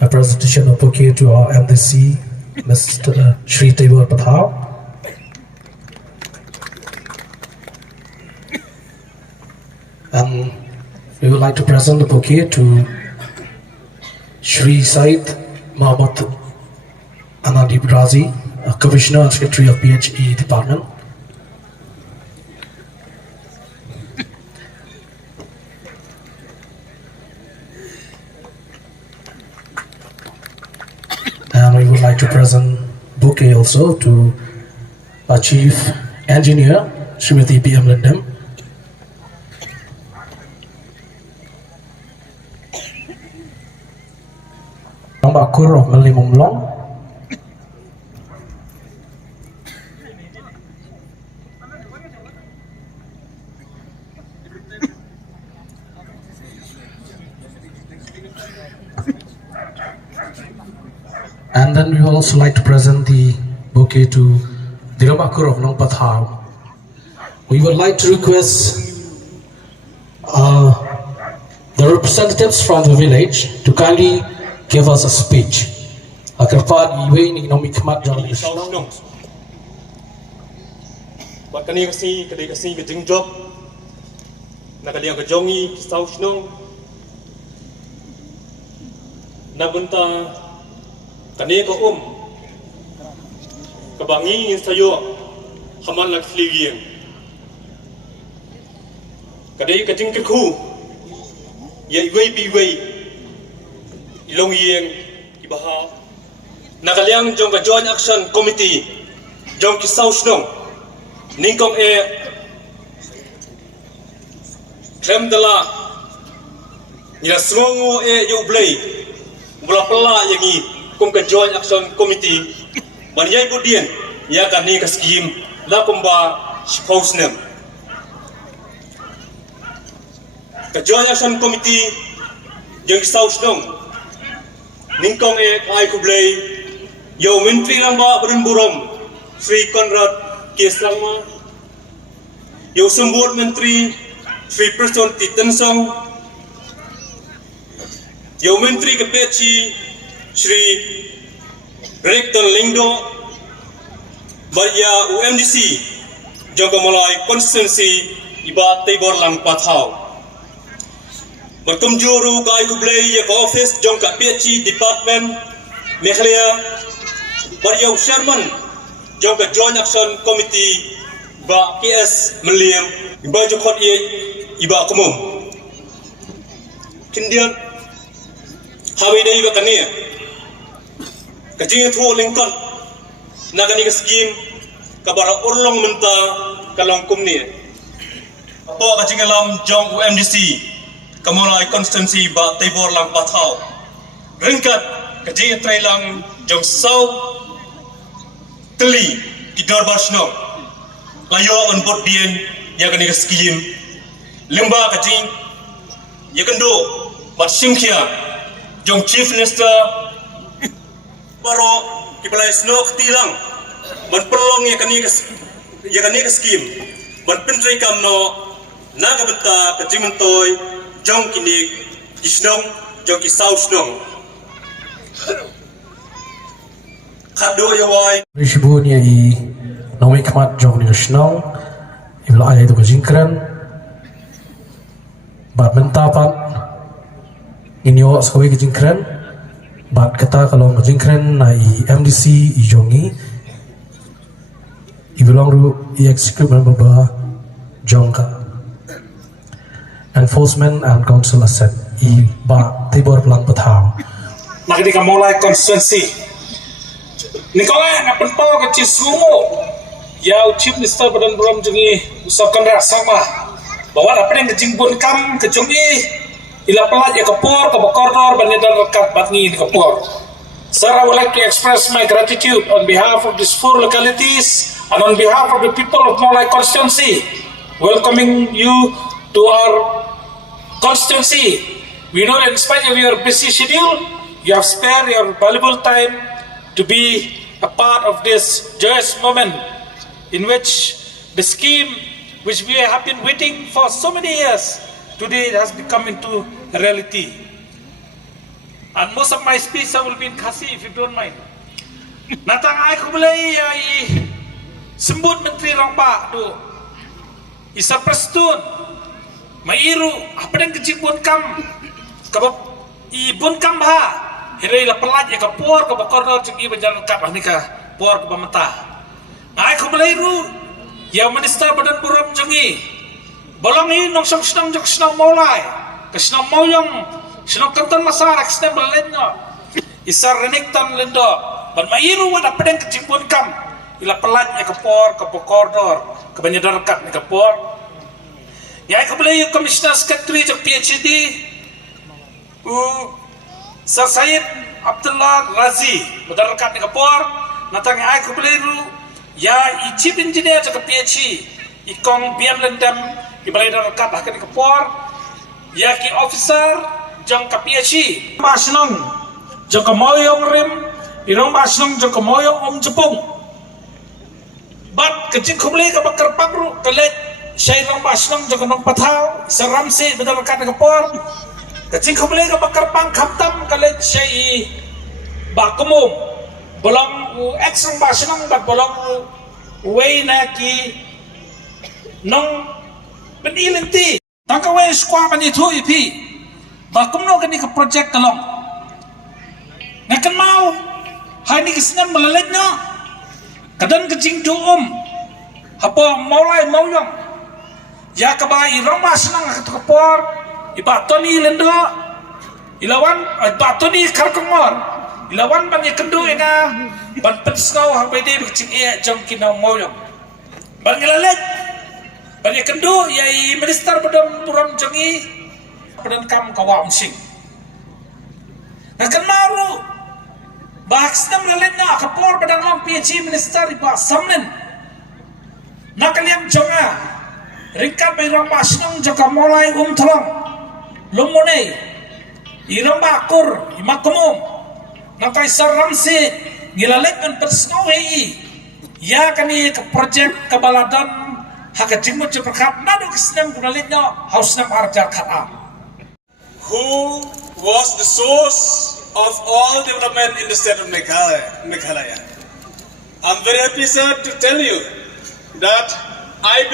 A presentation of bouquet to our MDC, Mr. SHRI PATHAW. And we would like to present the bouquet to SHRI SAYEED Mohammed RAZI, Commissioner and Secretary of PHED Department. And we would like to present bouquet also to our Chief Engineer, Srimati B.M LYNDEM. Nombakur of Umthlong. And then we would also like to present the bouquet to the Nombakur of PATHAW. We would like to request the representatives from the village to kindly give us a speech. Agarpat iwe ni nomi khmat jang Shillong. Buat kani kasi kedai kasi kejeng job. Nak kalian kejongi kisau Shillong. Nak benta kani ke kebangi sayo haman lak sliwing. Kadai kejeng keku. Ya iwe biwe. Ilong yeng ibaha nakaliang jong ka joint action committee jong ki South Shillong ningkong klem dala nila songo yublay mula pala yangi kong ka joint action committee banyay budien ya kani ka scheme la kumba shpausnem ka joint action committee jong ki South Shillong ningkong ay kublay yo menteri lamba badan burom Sri Conrad ke Sangma yo sembur menteri Sri PRESTONE TYNSONG yo menteri ke PHED Sri RENIKTON LYNGDOH barya UMDC jaga mulai konstitusi iba TEIBORLANG PATHAW berkumjuru kai kublai ya ke office jong ka PHED department MEGHALAYA barya chairman jong ka joint action committee ba PS meliam iba jokot ye iba kumum kindian hawi dai ba kania kajing thu lingkon nagani ka scheme ka bara urlong menta kalong kumni po kajing alam jong UMDC kamulai konstitusi ba TEIBORLANG PATHAW ringkat kejing trailang jong sau teli di darbar Shillong layo on board bien ya kani skim lemba kejing ya kendo bat simkhia jong chief minister baro kipalai snok tilang ban perlong ya kani skim ban pentri kamno naga benta kejing mentoy jong kini Shillong jong ki South Shillong khado yawai Rishbun ya i nomi khmat jong ni Shillong ibla ay itu kejingkran bat mentapat ini awak sekali kejingkran bat kata kalau kejingkran na i MDC i jongi iblang ru i execute berbaba jongka enforcement and council asset i ba TEIBORLANG PATHAW nak di kamulai konstitusi nikolai na pento ke cisumo ya chief minister badan buram jengi usap Conrad Sangma bahwa apa yang kejimbun kam kejongi ila pelat ya kepor ke bakordor banyadan rekat batngi di kepor. Sir, I would like to express my gratitude on behalf of these 4 localities and on behalf of the people of Umthlong constituency welcoming you to our constituency. We know that in spite of your busy schedule, you have spared your valuable time to be a part of this joyous moment in which the scheme which we have been waiting for so many years, today it has become into a reality. And most of my speech will be in Khasi if you don't mind. Natang ay ko balay sembut Menteri Rongba tu. Isa PRESTONE. Mairu apa yang kecibun kam. Kabab ibun kam ha. Hirai la pelat ya kapor ka bakor cegi berjalan kap nika por ka pamata. Ay ko balay ru ya Minister Badan Buram jengi. Bolong ini nong senang jok senang Mawiong. Kesenang Mawiong. Shillong kanton masarak SNM LYNGDOH isar RENIKTON LYNGDOH ban mairu wada pedeng kecimpun kam ila pelat ya kepor kordor ke banyadar kat ni kepor ya ko beli Commissioner Secretary jok PHED SAYEED Abdullah RAZI badar kat ni kepor natang ai ko beli ru ya Chief Engineer jok PHED ikong B.M LYNDEM ibalai dar kat lah ni kepor ya ki officer jong PHED Shillong jong Mawiong rim irong Shillong jong Mawiong Jepung bat kecing kumli ka bakar pagru kalet Shillong Shillong jong nong PATHAW seramsi betul kan kapor kecing kumli ka bakar pang kaptam kalet Shay bakumum bolong eksang Shillong bat bolong way na ki nong penilenti tangkawai skwa manitu ipi bakumno kani ka project kalong ngakan mau hai ni kesnan melaletnya kadan kecing duum apa maulai Mawiong ya kabai roma senang ka kapor ibatoni LYNGDOH ilawan ibatoni karkongor ilawan ban yakendu ina ban pensau hang bede kecing e jong kina Mawiong ban ngelalet ban yakendu yai Minister Badan Buram jongi dan kam kawam sing nakan maru bahas nam lalenna kapor badang lam PHED Minister iba samnen nakan yang jonga ringkat berang Shillong joka mulai Umthlong Lummawnei irang bakur imakumum nakai saramsi gilalet dan persngawei ya kani ke project kebaladan hakajimut jeperkat nadu kesnam gunaletnya hausnam arjar kata who was the source of all development in the state of Meghalaya. I'm very happy, sir, to tell you that I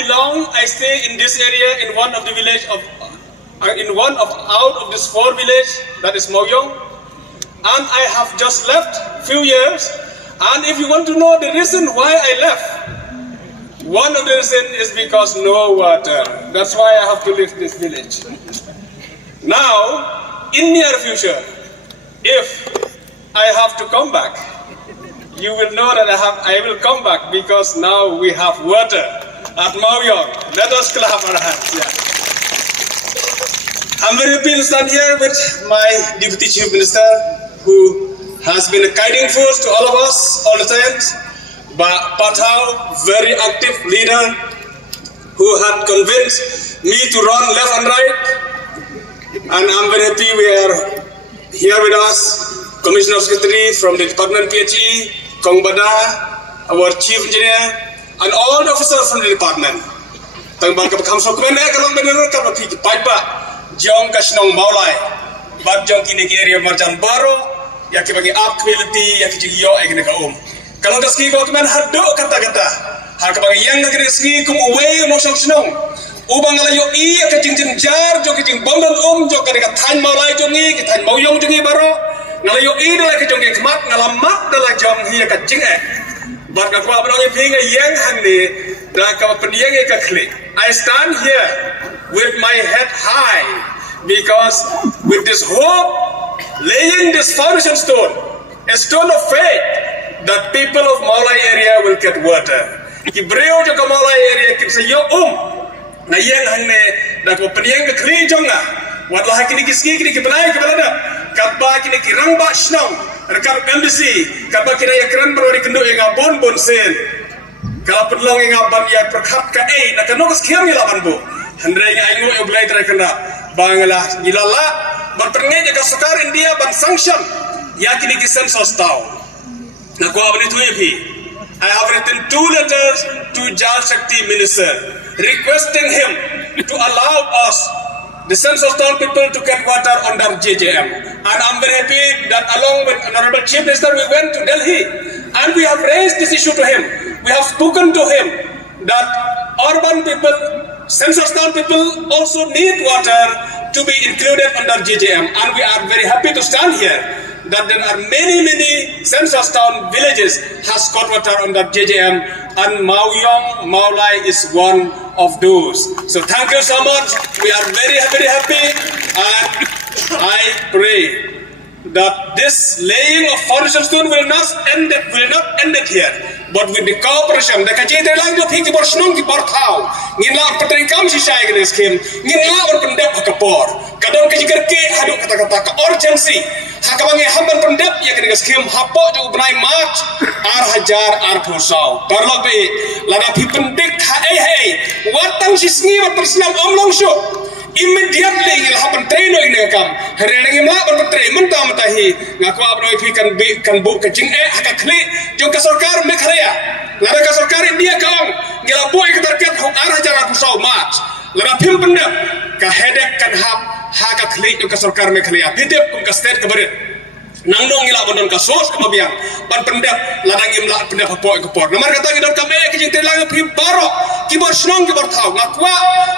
stay in this area in one of the village of, out of this 4 village, that is Mawiong, and I have just left few years. And if you want to know the reason why I left, one of the reasons is because no water. That's why I have to leave this village. Now, in near future, if I have to come back, you will know that I will come back because now we have water at Mawiong. Let us clap our hands. Yeah. I'm very happy to stand here with my Deputy Chief Minister, who has been a guiding force to all of us all the time. But PATHAW, very active leader, who had convinced me to run left and right. And I'm very happy we are here with us, Commissioner Secretary from the Department PHE, Conrad, our Chief Engineer, and all the officers from the department. Tangbang kapag kamsok kumene kalong bener kapag pigpaipa jong kasnong maulai, bad jong kini area marjan baro, ya kibagi up quality ya kijiyo ay kinakaum. Kalau kaski ko kumen hado kata-kata, ha kapag yang nagreski kum uwe mo snong. Ubang ngalayo iya kecing jar jo kecing bondan jo kadeka than maulai jongi ki than Mawiong jongi baro ngalayo i dala kecing ke kemat ngalamak dala jong hiya kecing bar ka kwa bro pinga yang hanni da ka pendiang ka klik. I stand here with my head high because with this hope laying this foundation stone, a stone of faith that people of Maulai area will get water. Ki breo jo ka Maulai area ki sayo na yang hangne da ko pendiang ka kli jonga watlah kini kiski kini kibalai kibalada kapba kini kirang ba snong rekar embassy kapba kini yakran berori kendo yang bon sen kalau perlong yang ban ya perkap ka na kanok skiam ila banbu andre nga aingo yo blai tra kanda bangala gilala bertenge ka sekar India ban sanction ya kini kisen sostau na ko abni tuepi I have written 2 letters to Jal Shakti Minister requesting him to allow us, the census town people, to get water under JJM. And I'm very happy that along with Honorable Chief Minister, we went to Delhi and we have raised this issue to him. We have spoken to him that urban people, census town people also need water to be included under JJM. And we are very happy to stand here that there are many census town villages has got water under JJM, and Mawiong, Mawiong is one of those. So thank you so much. We are very happy, and I pray that this laying of foundation stone will not end it here, but with the cooperation the JJM jo phiki bor snong ki bor thau ngin la patring kam si shai gane scheme ngin la or pendep hakapor kadon ke jigar ke hadu kata-kata ke urgency hakabange hamban pendep ya gane scheme hapo jo benai march ar hajar ar phusau tarlok be lada phi pendik hai watang sisngi wat persnam omlong sho immediately ngil hapan train oi ne kam hereng ngim la ban train mentam tahi ngaku abnoi phi kan bu ke jing haka khli jo ka sarkar Meghalaya lada ka sarkar India kaong ngila boy ke target hok ar hajar ar phusau march lada phim pendep ka headache kan haka khli jo ka sarkar Meghalaya bidep kum ka state ka barit nangdong ngila bonon ka sos ka mabiang ban pendep ladang ngim la pendep hapo ke por nomor kata ngidon ka me ke jing telang phi baro ki bor snong ki bor thau ngakwa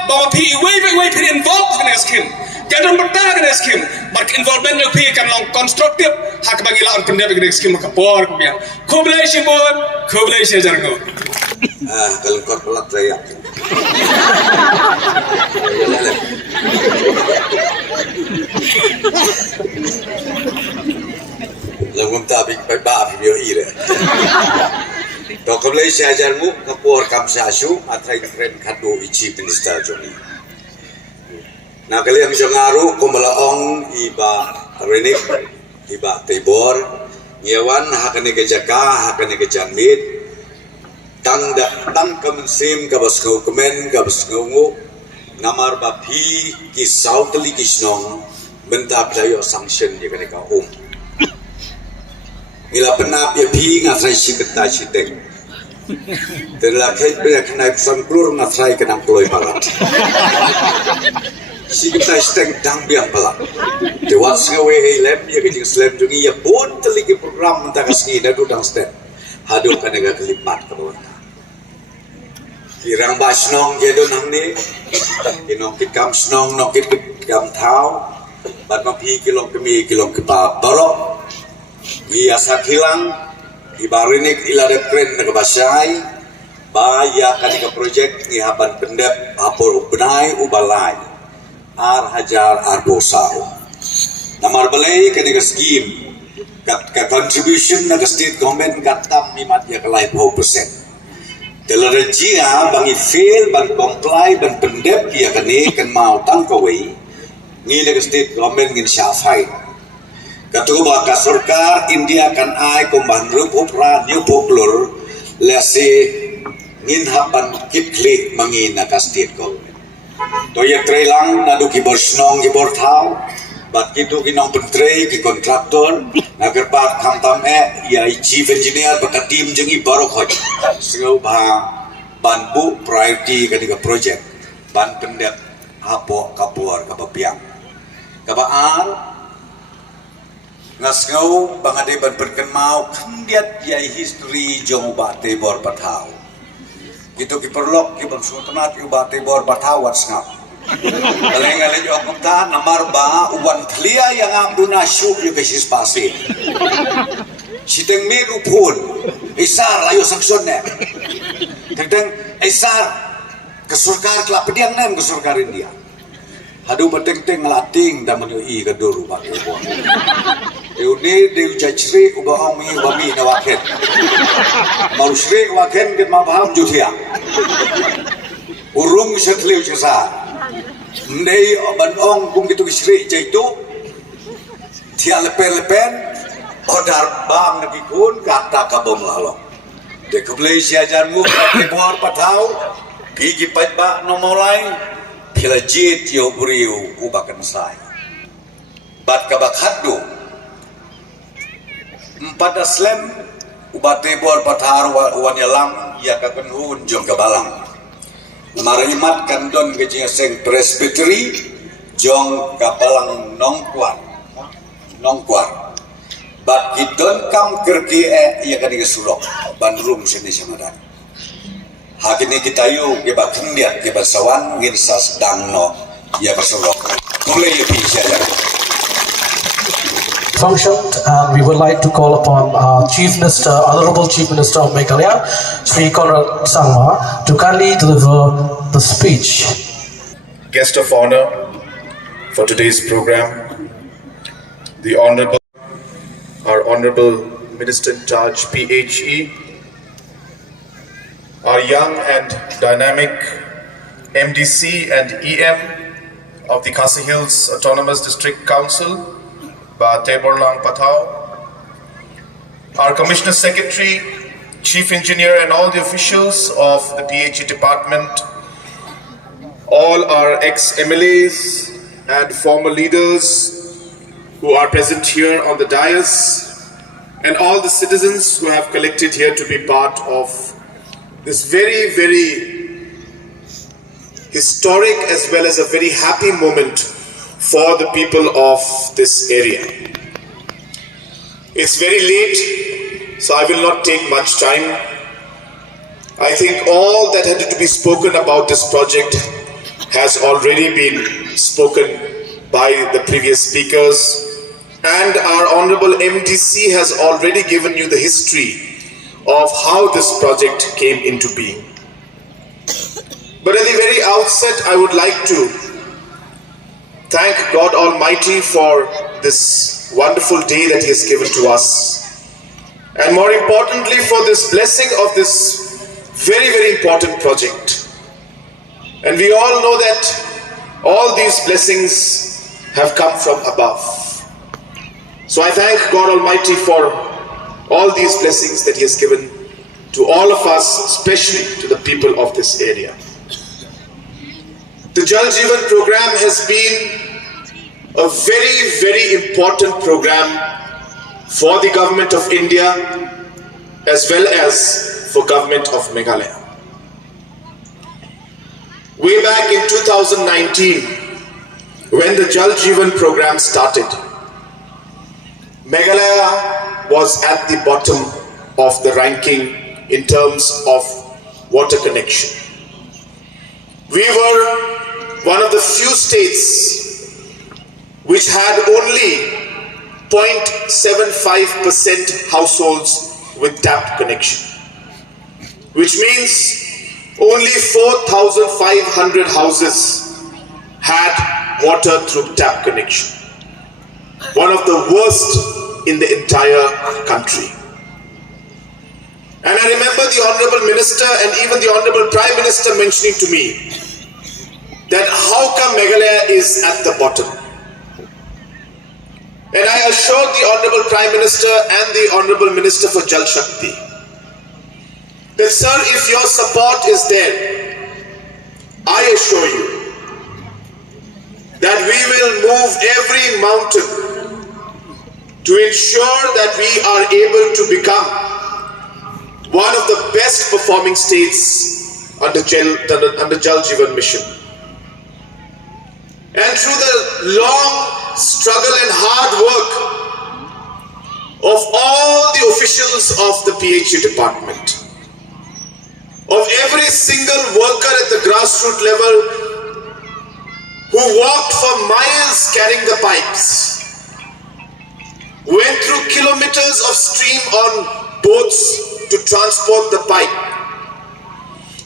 bawa phi way phi involved in scheme jadon bertah in scheme but involvement yo phi kan long constructive hak bagi la pendep in scheme ka por ko biang khoblai sibon khoblai se jargo kalau kor pelat raya Langum tabik babi bio ire. Dokam lei sajarmu kapur kam sasu atrai kren kado ichi minister joni. Na kalian jangaru kumbalaong iba renik iba tebor nyewan hakane ke jaka hakane ke jamit tang kemensim kabaskau kemen kabaskau namar bapi kisau teli kisnong bentap dayo sanction je kane ka Ila penap ya pi ngatrai si keta si teng. Telah kena kena sangklur ngatrai kena peloi palat. Si keta si teng dang biang palat. Dewan sengawe lem ya kejing slam jungi ya bon teliki program mentakas ni dadu dang step. Hadu kena kelipat ke bawah. Kirang basnong jedo nang ni. Kinong kikam snong nokit kikam thau. Bat mapi kilong kemi kilong kepa barok. Ia sakilang ibarinik iladep kren nakabasay baya kanika project ni haban pendep apor ubnai ubalai ar hajar ar bosau namar balai kanika scheme ka contribution na state government katam mimat ya kalai 4% telarajia bangi fail ban comply ban pendep ya kani kan mau tangkawai ni na state government ngin syafai Ketua Baka Sarkar India kan ai kumban rupup ra new popular lesi ngin hapan kipli mangin nakastit ko. Toya trailang nadu kibor snong kibor thau bat kitu kinong pentrei ki kontraktor nagerpat kamtam ya chief engineer baka tim jengi barok hoj sengau ba Wanbuh priority kadika project ban pendep hapo kapur kapapiang kabaan Ngasngau bangade ban berkenmau kendiat yai history jong bate bor pathau. Gitu ki perlok ki bang sultanat ki bate bor pathau wat ngap. Kaleng-kaleng yo kumta namar ba uwan thlia yang amduna syuk yo kesis pasi. Siteng meru pun isar layo sankson ne. Kadang isar ke surkar kelap pediang nem ke surkar India. Hadu bateng-teng ngelating dan menyui ke dulu bate bor. Ini dia jajri ubah mi babi na waken. Mau Shri waken ke ma paham jutia. Urung setliu jasa. Ndai ban ong kum gitu Shri jaitu. Dia lepen-lepen odar bang nagikun kata kabom lalong. De keblei siajanmu ke bor pathau. Gigi patba nomolai. Pilajit yo buriu ubakan sai. Bat kabak hadu. Empat aslam ubate bor pathar wan yalam ya kakenhun jong kabalang marimat kandon kejing seng presbytery jong kabalang nongkuan nongkwar. But you don't come kerki ya kan ke surok ban room sini samadan. Hakini kita yu ke ba kendiat ke ba sawan ngin sas dangno ya ba surok. Mulai lebih saja. Functioned, and we would like to call upon Chief Minister, Honorable Chief Minister of Meghalaya, Sri Conrad Sangma, to kindly deliver the speech. Guest of honor for today's program, the our Honorable Minister in Charge, PHE, our young and dynamic MDC and EM of the Khasi Hills Autonomous District Council, TEIBORLANG PATHAW, our Commissioner Secretary, Chief Engineer and all the officials of the PHE department, all our ex-MLAs and former leaders who are present here on the dais, and all the citizens who have collected here to be part of this very, very historic as well as a very happy moment for the people of this area. It's very late, so I will not take much time. I think all that had to be spoken about this project has already been spoken by the previous speakers, and our Honorable MDC has already given you the history of how this project came into being. But at the very outset, I would like to thank God Almighty for this wonderful day that He has given to us, and more importantly for this blessing of this very, very important project. And we all know that all these blessings have come from above. So I thank God Almighty for all these blessings that He has given to all of us, especially to the people of this area. The JEEVAN program has been a very, very important program for the government of India as well as for government of Meghalaya. Way back in 2019, when the JEEVAN program started, Meghalaya was at the bottom of the ranking in terms of water connection. We were one of the few states which had only 0.75% households with tap connection, which means only 4,500 houses had water through tap connection. One of the worst in the entire country. And I remember the Honorable Minister and even the Honorable Prime Minister mentioning to me that how come Meghalaya is at the bottom? And I assured the Honorable Prime Minister and the Honorable Minister for Jal Shakti that, sir, if your support is there, I assure you that we will move every mountain to ensure that we are able to become one of the best performing states under Jal Jeevan mission. And through the long struggle and hard work of all the officials of the PHE department, of every single worker at the grassroots level who walked for miles carrying the pipes, went through kilometers of stream on boats to transport the pipe,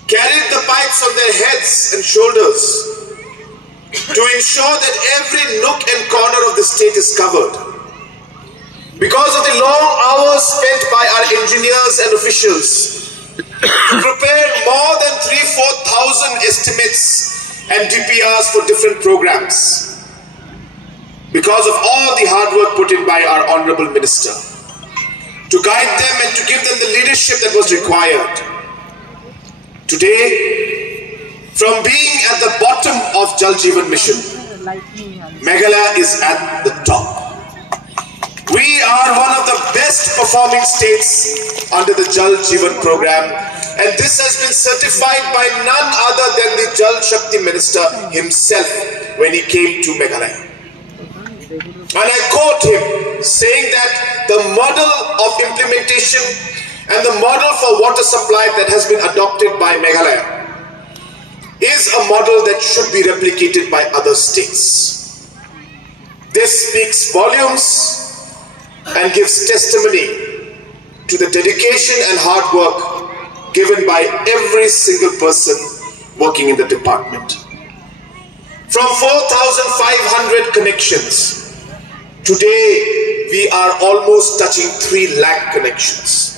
carried the pipes on their heads and shoulders to ensure that every nook and corner of the state is covered. Because of the long hours spent by our engineers and officials to prepare more than 3,000-4,000 estimates and DPRs for different programs. Because of all the hard work put in by our Honorable Minister to guide them and to give them the leadership that was required. Today, from being at the bottom of Jal Jeevan mission, Meghalaya is at the top. We are one of the best performing states under the Jal Jeevan program, and this has been certified by none other than the Jal Shakti Minister himself when he came to Meghalaya. And I quote him saying that the model of implementation and the model for water supply that has been adopted by Meghalaya is a model that should be replicated by other states. This speaks volumes and gives testimony to the dedication and hard work given by every single person working in the department. From 4,500 connections, today we are almost touching 3 lakh connections.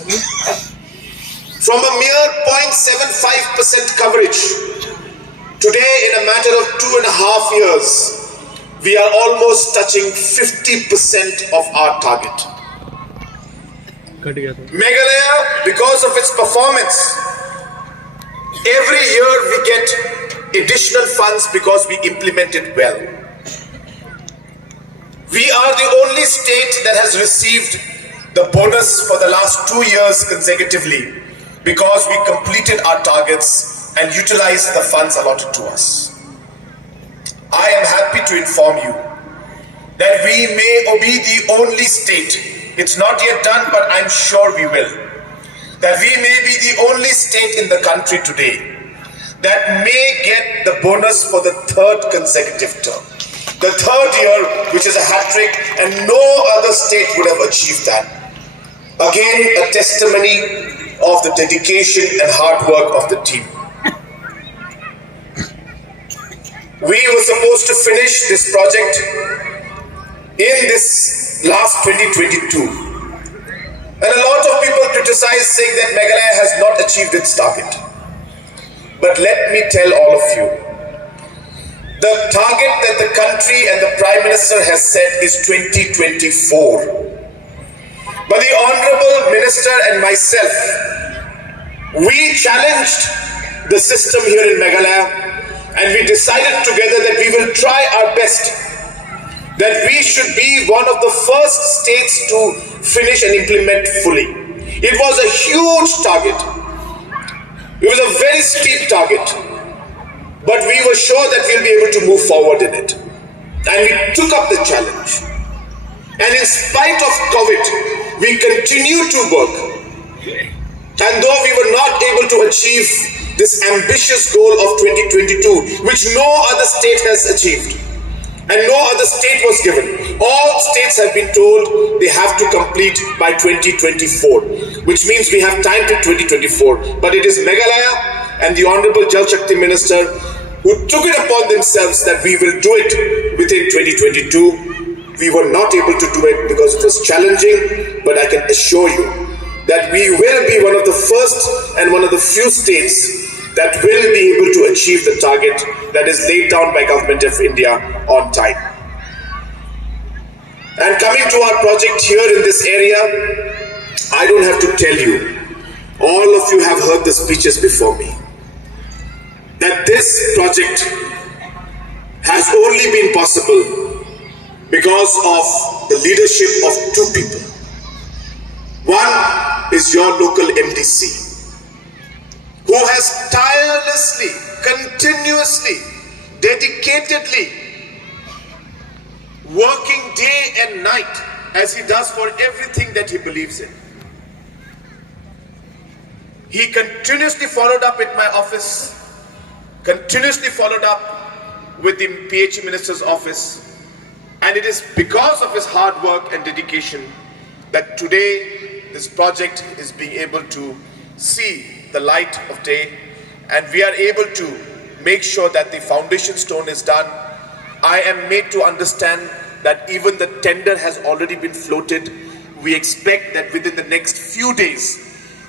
From a mere 0.75% coverage, today in a matter of 2.5 years, we are almost touching 50% of our target. Meghalaya, because of its performance, every year we get additional funds because we implement it well. We are the only state that has received the bonus for the last 2 years consecutively because we completed our targets and utilized the funds allotted to us. I am happy to inform you that we may be the only state, it's not yet done but I'm sure we will, that we may be the only state in the country today that may get the bonus for the 3rd consecutive term. The 3rd year, which is a hat-trick, and no other state would have achieved that. Again, a testimony of the dedication and hard work of the team. We were supposed to finish this project in this last 2022. And a lot of people criticize saying that Meghalaya has not achieved its target. But let me tell all of you, the target that the country and the Prime Minister has set is 2024. But the Honorable Minister and myself, we challenged the system here in Meghalaya and we decided together that we will try our best, that we should be one of the first states to finish and implement fully. It was a huge target. It was a very steep target, but we were sure that we'll be able to move forward in it. And we took up the challenge. And in spite of COVID, we continue to work. And though we were not able to achieve this ambitious goal of 2022, which no other state has achieved, and no other state was given. All states have been told they have to complete by 2024, which means we have time till 2024. But it is Meghalaya and the Honorable Jal Shakti Minister who took it upon themselves that we will do it within 2022. We were not able to do it because it was challenging, but I can assure you that we will be one of the first and one of the few states that will be able to achieve the target that is laid down by Government of India on time. And coming to our project here in this area, I don't have to tell you, all of you have heard the speeches before me, that this project has only been possible because of the leadership of 2 people. One is your local MDC, who has tirelessly, continuously, dedicatedly, working day and night as he does for everything that he believes in. He continuously followed up at my office, continuously followed up with the PHE Minister's office, and it is because of his hard work and dedication that today this project is being able to see the light of day, and we are able to make sure that the foundation stone is done. I am made to understand that even the tender has already been floated. We expect that within the next few days,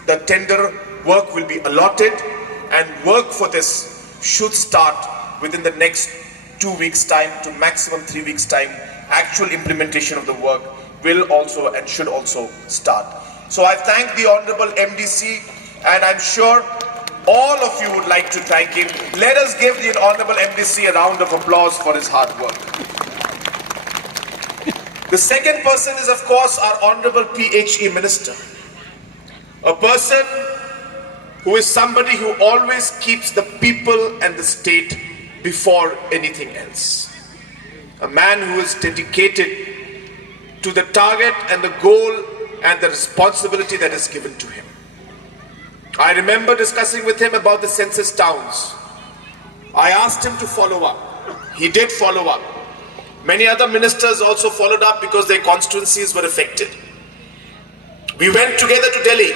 the tender work will be allotted, and work for this should start within the next 2 weeks' time to maximum 3 weeks' time. Actual implementation of the work will also and should also start. So I thank the Honorable MDC, and I'm sure all of you would like to thank him. Let us give the Honorable MDC a round of applause for his hard work. The second person is, of course, our Honorable PHE Minister. A person who is somebody who always keeps the people and the state before anything else. A man who is dedicated to the target and the goal and the responsibility that is given to him. I remember discussing with him about the census towns. I asked him to follow up. He did follow up. Many other ministers also followed up because their constituencies were affected. We went together to Delhi,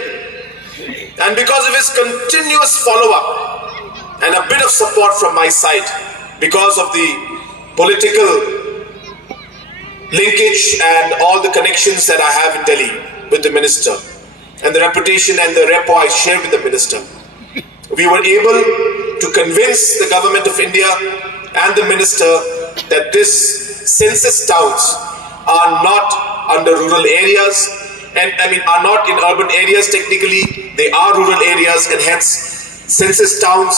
and because of his continuous follow-up and a bit of support from my side, because of the political linkage and all the connections that I have in Delhi with the minister, and the reputation and the rapport I share with the minister, we were able to convince the government of India and the minister that this census towns are not under rural areas, and are not in urban areas technically. They are rural areas, and hence census towns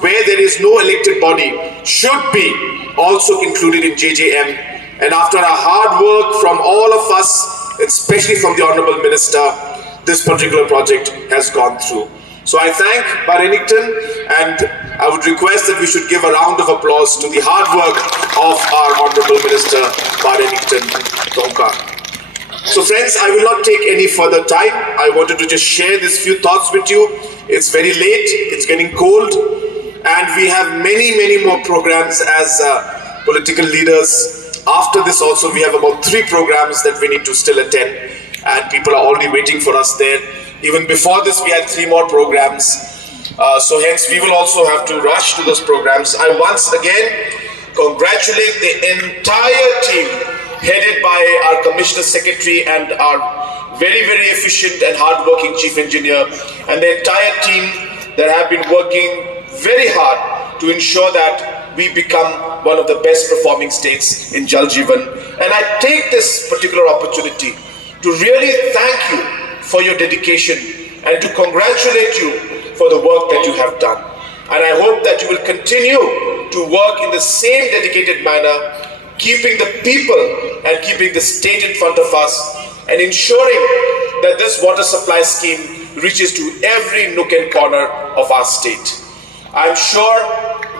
where there is no elected body should be also included in JJM. And after a hard work from all of us, especially from the Honorable Minister, this particular project has gone through. So I thank RENIKTON, and I would request that we should give a round of applause to the hard work of our Honorable Minister, RENIKTON TONGKHAR. So friends, I will not take any further time. I wanted to just share these few thoughts with you. It's very late, it's getting cold, and we have many more programs as political leaders. After this also, we have about 3 programs that we need to still attend, and people are already waiting for us there. Even before this, we had 3 more programs. So hence, we will also have to rush to those programs. I once again congratulate the entire team headed by our Commissioner Secretary and our very efficient and hard-working Chief Engineer, and the entire team that have been working very hard to ensure that we become one of the best performing states in Jal Jeevan. And I take this particular opportunity to really thank you for your dedication and to congratulate you for the work that you have done. And I hope that you will continue to work in the same dedicated manner, keeping the people and keeping the state in front of us, and ensuring that this water supply scheme reaches to every nook and corner of our state. I'm sure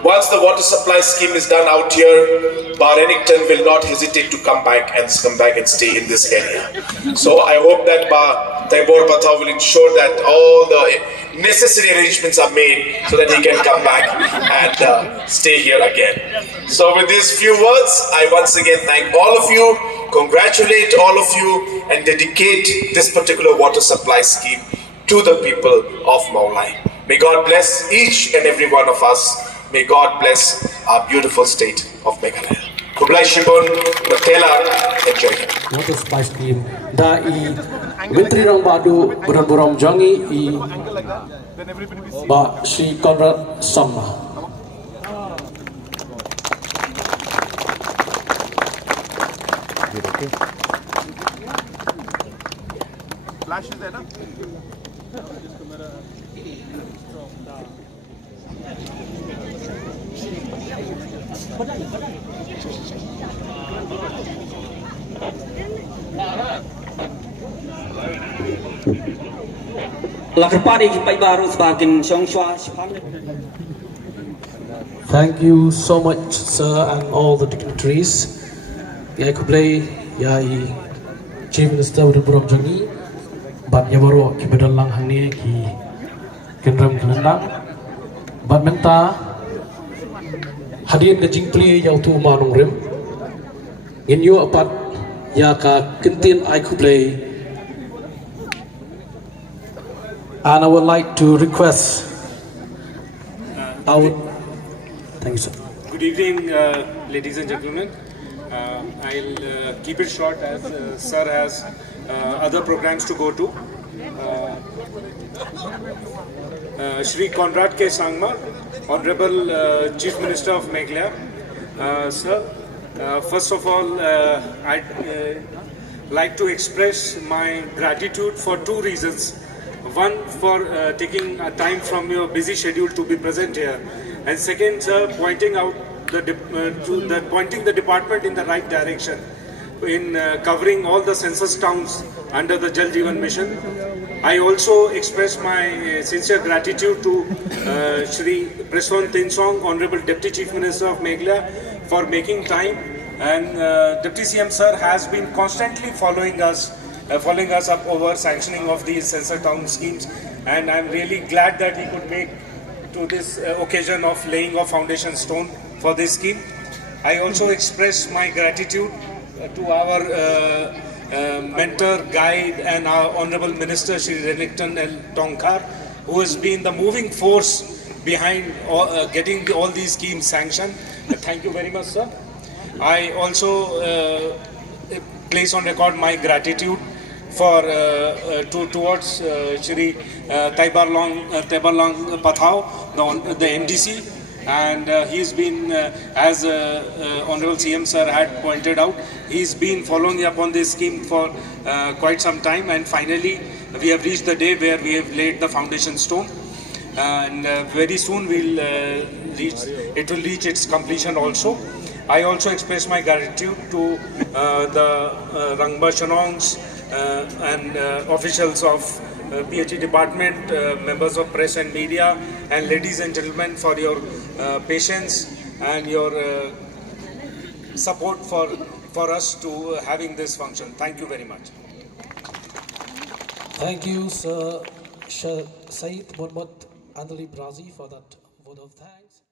once the water supply scheme is done out here, RENIKTON will not hesitate to come back and stay in this area. So I hope that PATHAW will ensure that all the necessary arrangements are made so that he can come back and stay here again. So with these few words, I once again thank all of you, congratulate all of you, and dedicate this particular water supply scheme to the people of Mawiong. May God bless each and every one of us. May God bless our beautiful state of Meghalaya. Kublai Shibun, Matela, and Joy. Water supply scheme. Da Menteri Rang Badu Buram Jangi Ba Shri Conrad Sangma. Flash is there, na? Thank you so much, sir, and all the dignitaries. Yai Kublai, Yai Chief Minister Buram Jangi, Bat Yabaro Kibedalang Hane Ki Kendram Kelandang, Bat Menta Hadir ke Jingpli Yau Tu Ma Nongrim, In Yu Apat Yaka Kentin Ai Kublai. And I would like to request thank you, sir. Good evening, ladies and gentlemen. I'll keep it short as sir has other programs to go to. Shri Conrad K. Sangma, Honorable Chief Minister of Meghalaya. Sir, first of all, I'd like to express my gratitude for 2 reasons. One, for taking time from your busy schedule to be present here, and second, sir, pointing out pointing the department in the right direction in covering all the census towns under the Jal Jeevan mission. I also express my sincere gratitude to Shri PRESTONE TYNSONG, Honorable Deputy Chief Minister of Meghalaya, for making time And Deputy CM sir has been constantly following us up over sanctioning of these sensor town schemes, and I'm really glad that he could make to this occasion of laying a foundation stone for this scheme. I also express my gratitude to our mentor, guide, and our Honorable Minister, Shri RENIKTON TONGKHAR, who has been the moving force behind getting all these schemes sanctioned. Thank you very much, sir. I also place on record my gratitude for towards Shri TEIBORLANG PATHAW, the MDC, and he's been, as Honorable CM sir had pointed out, he's been following up on this scheme for quite some time, and finally we have reached the day where we have laid the foundation stone, and very soon it will reach its completion also. I also express my gratitude to the Rangba Shillongs and officials of PHED department, members of press and media, and ladies and gentlemen, for your patience and your support for us to having this function. Thank you very much. Thank you, Sir Syed Mohammed AMDALEEB RAZI, for that vote of thanks.